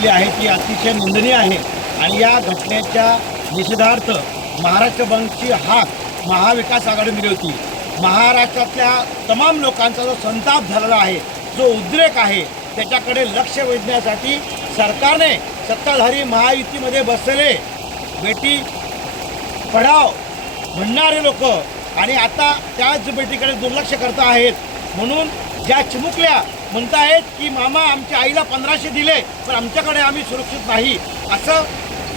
घडलेली आहे ती अतिशय निंदनीय आहे आणि या घटनेच्या निषेधार्थ महाराष्ट्र बंदची हाक महाविकास आघाडीने दिली होती। महाराष्ट्रातल्या तमाम लोकांचा जो संताप झालेला आहे, जो उद्रेक आहे, त्याच्याकडे लक्ष वेधण्यासाठी सरकारने सत्ताधारी महायुतीमध्ये बसलेले बेटी पढाव म्हणणारे लोक आणि आता त्याच बेटीकडे दुर्लक्ष करत आहेत। म्हणून ज्या चिमुकल्या म्हणतायत की मामा आमच्या आईला 1500 दिले पण आमच्याकडे आम्ही सुरक्षित नाही, असं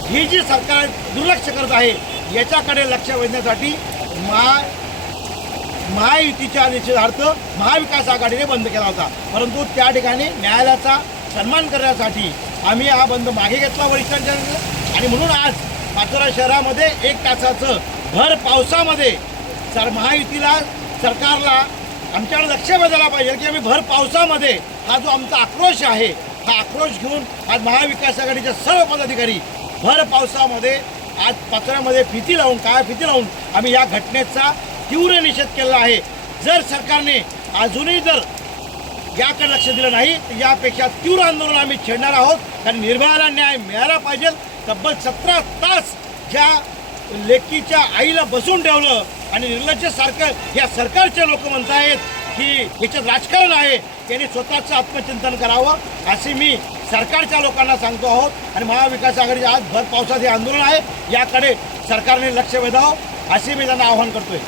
ही जी सरकार दुर्लक्ष करत आहे याच्याकडे लक्ष वेधण्यासाठी महायुतीच्या निषेधार्थ महाविकास आघाडीने बंद केला होता। परंतु त्या ठिकाणी न्यायालयाचा सन्मान करण्यासाठी आम्ही हा बंद मागे घेतला वरिष्ठांच्या आणि म्हणून आज पाचोरा शहरामध्ये 1 तासाचं भर पावसामध्ये महायुतीला सरकारला आमच्याकडे लक्ष वेधायला पाहिजे की आम्ही भर पावसामध्ये हा जो आमचा आक्रोश आहे हा आक्रोश घेऊन आज महाविकास आघाडीचे सर्व पदाधिकारी भर पावसामध्ये आज पाचोऱ्यामध्ये फिती लावून फिती लावून आम्ही या घटनेचा तीव्र निषेध केला आहे। जर सरकारने अजूनही जर याकडे लक्ष दिलं नाही तर यापेक्षा तीव्र आंदोलन आम्ही छेडणार आहोत। कारण निर्भयाला न्याय मिळाला पाहिजे। तब्बल 17 तास ज्या लेकीच्या आईला बसून ठेवलं आणि निर्लज्जसारखं या सरकारचे लोक म्हणत आहेत की याच्यात राजकारण आहे, त्यांनी स्वतःचं आत्मचिंतन करावं असे मी सरकारच्या लोकांना सांगतो आहोत। आणि महाविकास आघाडीचे आज भर पावसाचे आंदोलन आहे, याकडे सरकारने लक्ष वेधावं असे मी त्यांना आवाहन करतोय।